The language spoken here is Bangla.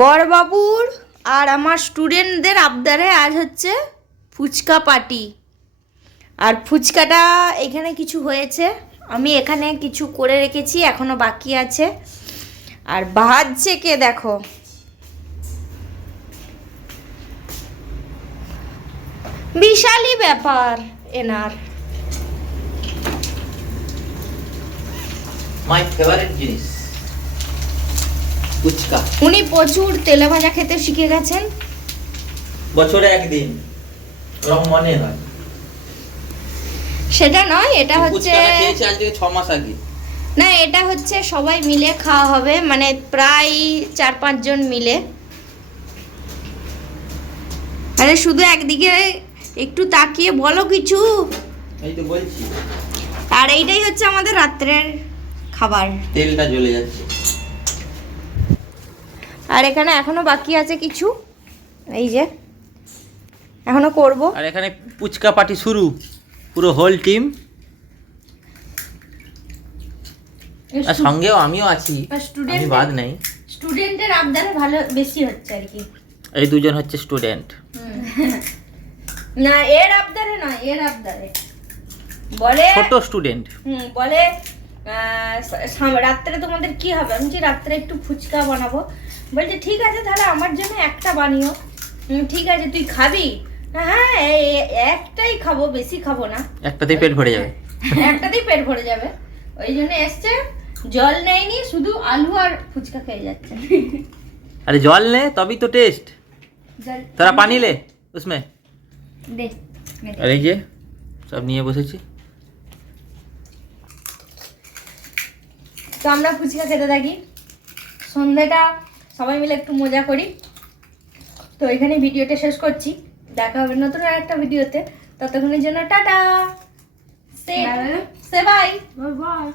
বড়বাবুর আর আমার স্টুডেন্টদের আবদারে আজ হচ্ছে ফুচকা পার্টি। আর ফুচকাটা এখানে কিছু হয়েছে, আমি এখানে কিছু করে রেখেছি, এখনো বাকি আছে। আর ভাজছে কে দেখো, বিশালই ব্যাপার এনার। মাই ফেভারিট জিনিস ফুচকা। উনি প্রচুর তেলে ভাজা খেতে শিখে গেছেন। বছরে একদিন ওরকম মনে হয়। সেটা নয়, এটা হচ্ছে ফুচকাটা খেয়েছি আজ থেকে 6 মাস আগে। না, এটা হচ্ছে সবাই মিলে খাওয়া হবে, মানে প্রায় 4-5 জন মিলে। আরে শুধু একদিকে একটু তাকিয়ে বলো কিছু। এই তো বলছি। আর এইটাই হচ্ছে আমাদের রাত্রের খাবার। তেলটা জ্বলে যাচ্ছে। আর এখানে এখনো বাকি আছে কিছু, এই যে এখনো করব। আর এখানে ফুচকা পার্টি শুরু, পুরো হোল টিম। আর সঙ্গেও আমিও আছি, আমি বাদ নাই। স্টুডেন্টের আবদারে ভালো বেশি হচ্ছে আর কি। এই দুজন হচ্ছে স্টুডেন্ট। না, এর আবদারে নয়, এর আবদারে বলে ছোট স্টুডেন্ট। বলে রাত্রে তোমাদের কি হবে? আমি যে রাত্রে একটু ফুচকা বানাবো। বলছে ঠিক আছে, তাহলে আমার জন্য একটা বানিও। ঠিক আছে, তুই খাবি? হ্যাঁ, একটাই খাবো, বেশি খাবো না। একটাতেই পেট ভরে যাবে। একটাতেই পেট ভরে যাবে, ওই জন্য এসছে। জল নেয়নি, শুধু আলু আর ফুচকা খেয়ে যাচ্ছে। আরে জল নে, তবেই তো টেস্ট। তোরা পানি লে উসমে। দে। আর এই যে সব নিয়ে বসেছি। তো আমরা ফুচকা খেতে থাকি, সন্ধ্যাটা সবাই মিলে একটু মজা করি। তো এখানে ভিডিওটা শেষ করছি, দেখা হবে নতুন আর একটা ভিডিওতে। ততক্ষণের জন্য টাটা, সে বাই বাই।